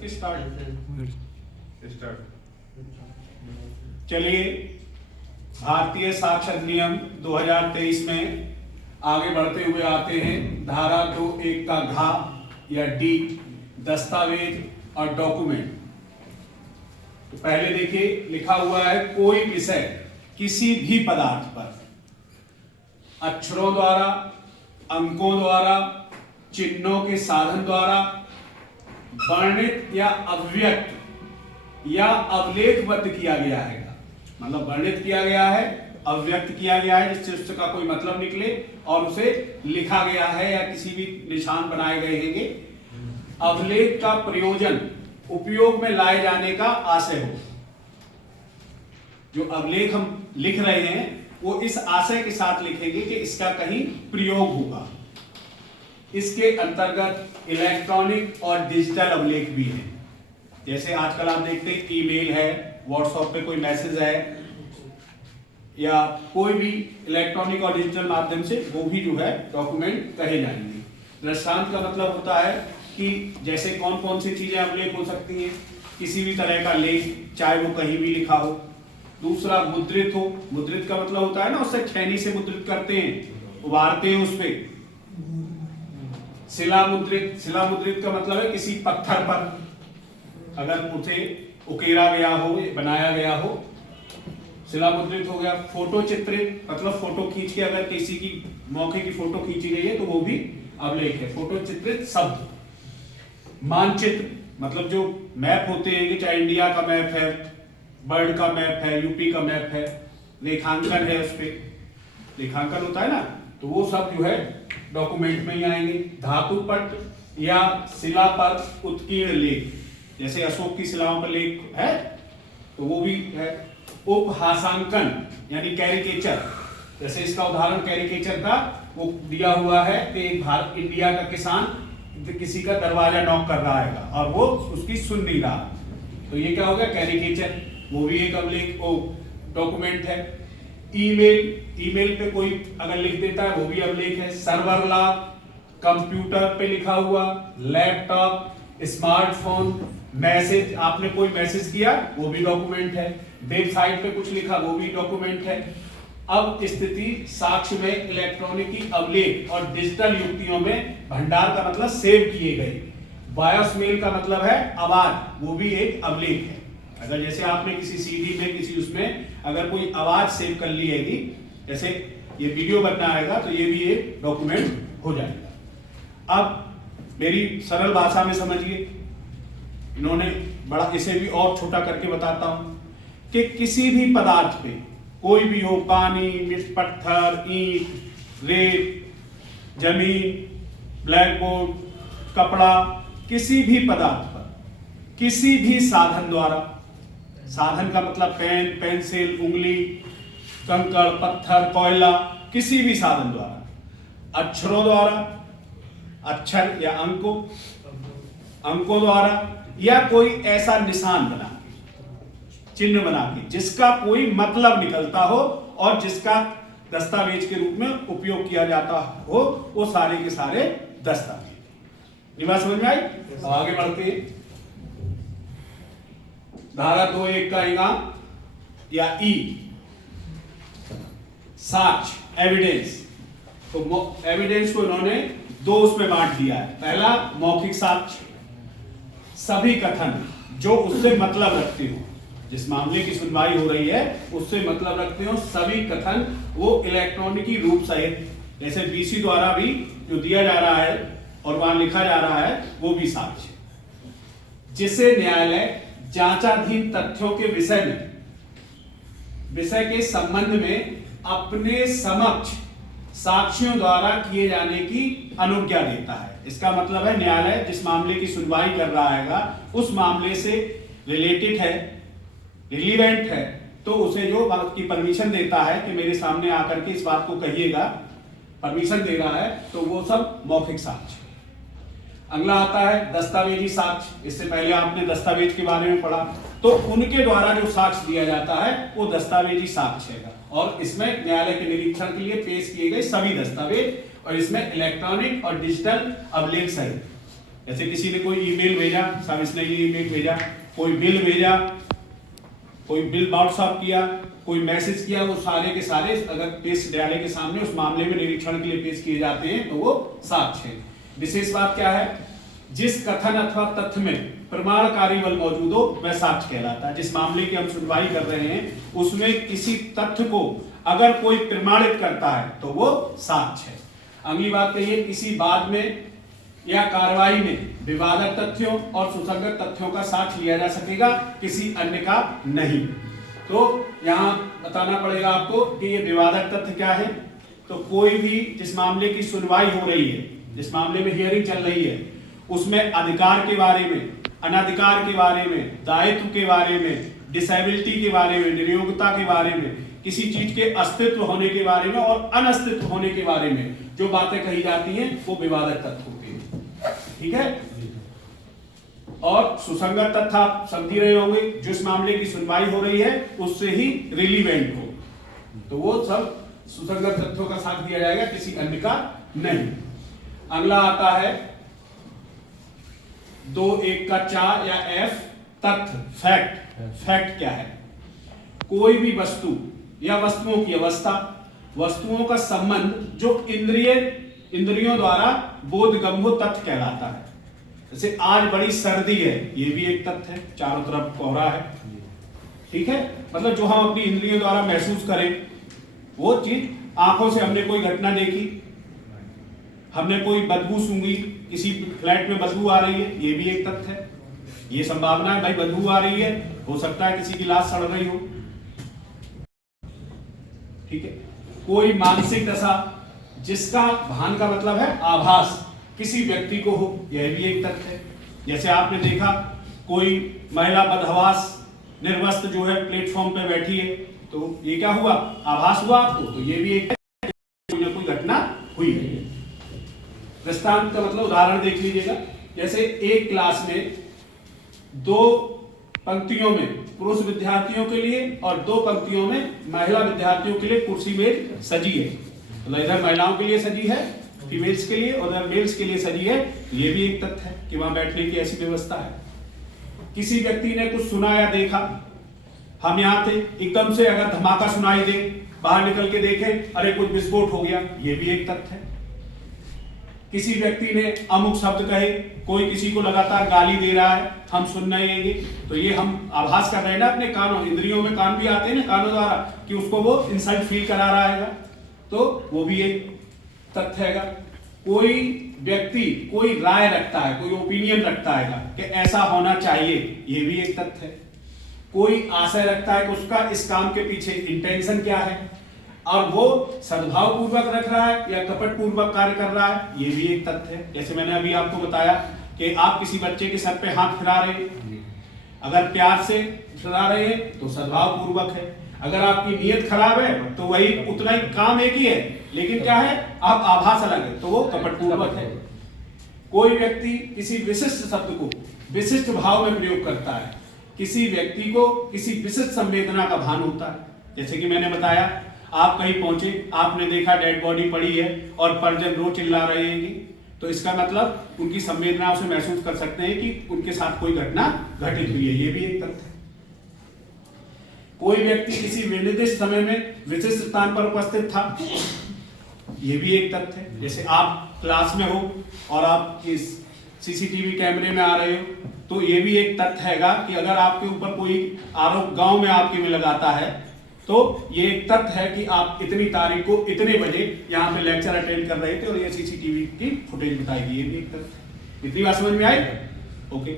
Start. चलिए, भारतीय साक्ष्य अधिनियम 2023 में आगे बढ़ते हुए आते हैं। धारा 2(1) का घ या डी, दस्तावेज और डॉक्यूमेंट। तो पहले देखिए, लिखा हुआ है कोई विषय किसी भी पदार्थ पर अक्षरों द्वारा, अंकों द्वारा, चिन्हों के साधन द्वारा वर्णित या अव्यक्त या अवलेखबद्ध किया गया है। मतलब वर्णित किया गया है, अव्यक्त किया गया है जिससे उसका कोई मतलब निकले, और उसे लिखा गया है या किसी भी निशान बनाए गए हैंगे। अवलेख का प्रयोजन उपयोग में लाए जाने का आशय हो। जो अवलेख हम लिख रहे हैं वो इस आशय के साथ लिखेंगे कि इसका कहीं प्रयोग होगा। इसके अंतर्गत इलेक्ट्रॉनिक और डिजिटल अवलेख भी है। जैसे आजकल आप देखते हैं ईमेल है, व्हाट्सएप पे कोई मैसेज है, या कोई भी इलेक्ट्रॉनिक और डिजिटल माध्यम से, वो भी जो है डॉक्यूमेंट कहे जाएंगे। दृष्टांत का मतलब होता है कि जैसे कौन कौन सी चीजें अवलेख हो सकती हैं। किसी भी तरह का लेख, चाहे वो कहीं भी लिखा हो। दूसरा, मुद्रित हो। मुद्रित का मतलब होता है ना, उससे खैनी से मुद्रित करते हैं, उभारते हैं उस पे। शिला मुद्रित, शिला मुद्रित का मतलब है किसी पत्थर पर अगर उसे उकेरा गया हो, बनाया गया हो, शिला मुद्रित हो गया। फोटो चित्रित मतलब फोटो खींच के अगर किसी की मौके की फोटो खींची गई है तो वो भी अवलेख है, फोटो चित्रित शब्द। मानचित्र मतलब जो मैप होते हैं, चाहे इंडिया का मैप है, वर्ल्ड का मैप है, यूपी का मैप है, रेखांकन है, उस पे रेखांकन होता है ना, तो वो सब जो है डॉक्यूमेंट में ही आएंगे। धातु पट या शिला पर उत्कीर्ण लेख, जैसे अशोक की शिलाओं पर लेख है तो वो भी है। उपहासांकन यानी कैरिकेचर, जैसे इसका उदाहरण कैरिकेचर का वो दिया हुआ है कि एक भारत इंडिया का किसान किसी का दरवाजा नॉक कर रहा है और वो उसकी सुन नहीं रहा, तो ये क्या हो गया, कैरिकेचर। वो भी एक अवलेख डॉक्यूमेंट है। ईमेल, ईमेल पे कोई अगर लिख देता है वो भी अवलेख है। सर्वर लॉग, कंप्यूटर पे लिखा हुआ, लैपटॉप, स्मार्टफोन, मैसेज, आपने कोई मैसेज किया वो भी डॉक्यूमेंट है। वेबसाइट पे कुछ लिखा वो भी डॉक्यूमेंट है। अब स्थिति साक्ष्य में इलेक्ट्रॉनिक अवलेख और डिजिटल युक्तियों में भंडार का मतलब सेव किए गए। बायोस्मेल का मतलब है आवाज, वो भी एक अवलेख है। अगर जैसे आपने किसी सीडी में, किसी उसमें अगर कोई आवाज सेव कर ली है, जैसे ये वीडियो बनना आएगा तो ये भी एक डॉक्यूमेंट हो जाएगा। अब मेरी सरल भाषा में समझिए, इन्होंने बड़ा, इसे भी और छोटा करके बताता हूं कि किसी भी पदार्थ पे, कोई भी हो, पानी, मिर्च, पत्थर, ईंट, रेत, जमीन, ब्लैक बोर्ड, कपड़ा, किसी भी पदार्थ पर किसी भी साधन द्वारा, साधन का मतलब पेन, पेंसिल, उंगली, कंकड़, पत्थर, कोयला, किसी भी साधन द्वारा, अक्षरों द्वारा, अक्षर या अंकों, अंकों द्वारा, या कोई ऐसा निशान बना के, चिन्ह बना के, जिसका कोई मतलब निकलता हो और जिसका दस्तावेज के रूप में उपयोग किया जाता हो, वो सारे के सारे दस्तावेज। ये बात समझ में आई? अब आगे बढ़ते हैं। धारा 2(1) का इंगा या ई, साक्ष्य, एविडेंस। तो एविडेंस को इन्होंने दो उसमें बांट दिया है। पहला, मौखिक साक्ष्य, सभी कथन जो उससे मतलब रखते हो, जिस मामले की सुनवाई हो रही है उससे मतलब रखते हो, सभी कथन वो इलेक्ट्रॉनिकी रूप सहित, जैसे बीसी द्वारा भी जो दिया जा रहा है और वहां लिखा जा रहा है, वो भी साक्ष्य, जिसे न्यायालय जांचाधीन तथ्यों के विषय के संबंध में अपने समक्ष साक्ष्यों द्वारा किए जाने की अनुज्ञा देता है। इसका मतलब है न्यायालय जिस मामले की सुनवाई कर रहा है उस मामले से रिलेटेड है, रिलीवेंट है, तो उसे जो बात की परमिशन देता है कि मेरे सामने आकर के इस बात को कहिएगा, परमिशन दे रहा है, तो वो सब मौखिक साक्ष्य। अगला आता है दस्तावेजी साक्ष्य। इससे पहले आपने दस्तावेज के बारे में पढ़ा, तो उनके द्वारा जो साक्ष्य दिया जाता है वो दस्तावेजी साक्ष्य है, और इसमें न्यायालय के निरीक्षण के लिए पेश किए गए सभी दस्तावेज, और इसमें इलेक्ट्रॉनिक और डिजिटल अवलेख सहित जैसे किसी ने कोई ईमेल भेजा, साहब इसने ये ईमेल भेजा, कोई बिल भेजा, कोई बिल व्हाट्सएप किया, कोई मैसेज किया, वो सारे के सारे अगर पेश न्यायालय के सामने उस मामले में निरीक्षण के लिए पेश किए जाते हैं तो वो साक्ष्य है। विशेष बात क्या है, जिस कथन अथवा तथ्य में प्रमाणकारी बल मौजूद हो वह साक्ष्य कहलाता है। जिस मामले की हम सुनवाई कर रहे हैं उसमें किसी तथ्य को अगर कोई प्रमाणित करता है तो वो साक्ष्य है। अगली बात कहिए, किसी बाद में या कार्रवाई में विवादक तथ्यों और सुसंगत तथ्यों का साक्ष्य लिया जा सकेगा, किसी अन्य का नहीं। तो यहां बताना पड़ेगा आपको कि ये विवादक तथ्य क्या है। तो कोई भी जिस मामले की सुनवाई हो रही है, जिस मामले में हियरिंग चल रही है, उसमें अधिकार के बारे में, अनाधिकार के बारे में, दायित्व के बारे में, डिसेबिलिटी के बारे में, नियोग्यता के बारे में, किसी चीज के अस्तित्व होने के बारे में और अनस्तित्व होने के बारे में जो बातें कही जाती हैं वो विवादक तथ्य होते हैं। ठीक है। और सुसंगत तथ्य आप समझ रहे होंगे, जिस मामले की सुनवाई हो रही है उससे ही रिलीवेंट हो, तो वो सब सुसंगत तथ्यों का साथ दिया जाएगा, किसी अन्य का नहीं। अगला आता है 2(1) का 4 या F, तथ्य, फैक्ट। फैक्ट क्या है, कोई भी वस्तु या वस्तुओं की अवस्था, वस्तुओं का संबंध जो इंद्रियों द्वारा बोधगम्य तथ्य कहलाता है। जैसे आज बड़ी सर्दी है, ये भी एक तथ्य है, चारों तरफ कोहरा है। ठीक है, मतलब जो हम अपनी इंद्रियों द्वारा महसूस करें वो चीज, आंखों से हमने कोई घटना देखी, हमने कोई बदबू सूंघी, किसी फ्लैट में बदबू आ रही है, ये भी एक तथ्य है। ये संभावना है भाई बदबू आ रही है, हो सकता है किसी की लाश सड़ रही हो। ठीक है। कोई मानसिक दशा जिसका भान का मतलब है आभास किसी व्यक्ति को हो, यह भी एक तथ्य है। जैसे आपने देखा कोई महिला बदहवास निर्वस्त्र जो है प्लेटफॉर्म पे बैठी है, तो ये क्या हुआ, आभास हुआ आपको, तो ये भी एक कोई ना कोई घटना हुई है। दृष्टांत का मतलब उदाहरण देख लीजिएगा। जैसे एक क्लास में 2 पंक्तियों में पुरुष विद्यार्थियों के लिए और 2 पंक्तियों में महिला विद्यार्थियों के लिए कुर्सी मेज सजी है। मतलब इधर महिलाओं के लिए सजी है, फीमेल्स के लिए, और इधर मेल्स के लिए सजी है। ये भी एक तथ्य है कि वहां बैठने की ऐसी व्यवस्था है। किसी व्यक्ति ने कुछ सुना या देखा, हम यहाँ थे, एकदम से अगर धमाका सुनाई दे, बाहर निकल के देखें, अरे कुछ विस्फोट हो गया, ये भी एक तथ्य है। किसी व्यक्ति ने अमुक शब्द कहे, कोई किसी को लगातार गाली दे रहा है, हम सुन रहे हैं, तो ये हम आभास कर रहे हैं ना अपने कानों, इंद्रियों में कान भी आते हैं ना कानों द्वारा, कि उसको वो इंसल्ट फील करा रहा है, तो वो भी एक तथ्य है। कोई व्यक्ति कोई राय रखता है, कोई ओपिनियन रखता है कि ऐसा होना चाहिए, ये भी एक तथ्य है। कोई आशय रखता है कि उसका इस काम के पीछे इंटेंशन क्या है, और वो सद्भाव पूर्वक रख रहा है या कपट पूर्वक कार्य कर रहा है, ये भी एक तथ्य है। जैसे मैंने अभी आपको बताया कि आप किसी बच्चे के सर पे हाथ फिरा रहे हैं, अगर प्यार से फिरा रहे हैं तो सद्भाव पूर्वक है, अगर आपकी नीयत खराब है तो वही उतना ही काम एक ही है, लेकिन क्या है आप आभास अलग है, तो वो कपट पूर्वक है। कोई व्यक्ति किसी विशिष्ट शब्द को विशिष्ट भाव में प्रयोग करता है, किसी व्यक्ति को किसी विशिष्ट संवेदना का भान होता है। जैसे कि मैंने बताया, आप कहीं पहुंचे, आपने देखा डेड बॉडी पड़ी है और परिजन रो चिल्ला रहे हैं, तो इसका मतलब उनकी संवेदनाओं से महसूस कर सकते हैं कि उनके साथ कोई घटना घटित हुई है, ये भी एक तथ्य है। कोई व्यक्ति किसी निर्दिष्ट समय में विशिष्ट स्थान पर उपस्थित था, ये भी एक तथ्य है। जैसे आप क्लास में हो और आप इस सीसीटीवी कैमरे में आ रहे हो, तो ये भी एक तथ्य हैगा कि अगर आपके ऊपर कोई आरोप गांव में आपके में लगाता है, तो ये एक तथ्य है कि आप इतनी तारीख को इतने बजे यहाँ पे लेक्चर अटेंड कर रहे थे और ये सीसीटीवी की फुटेज बताई गई, ये भी एक तथ्य है। इतनी बात समझ में आई? ओके।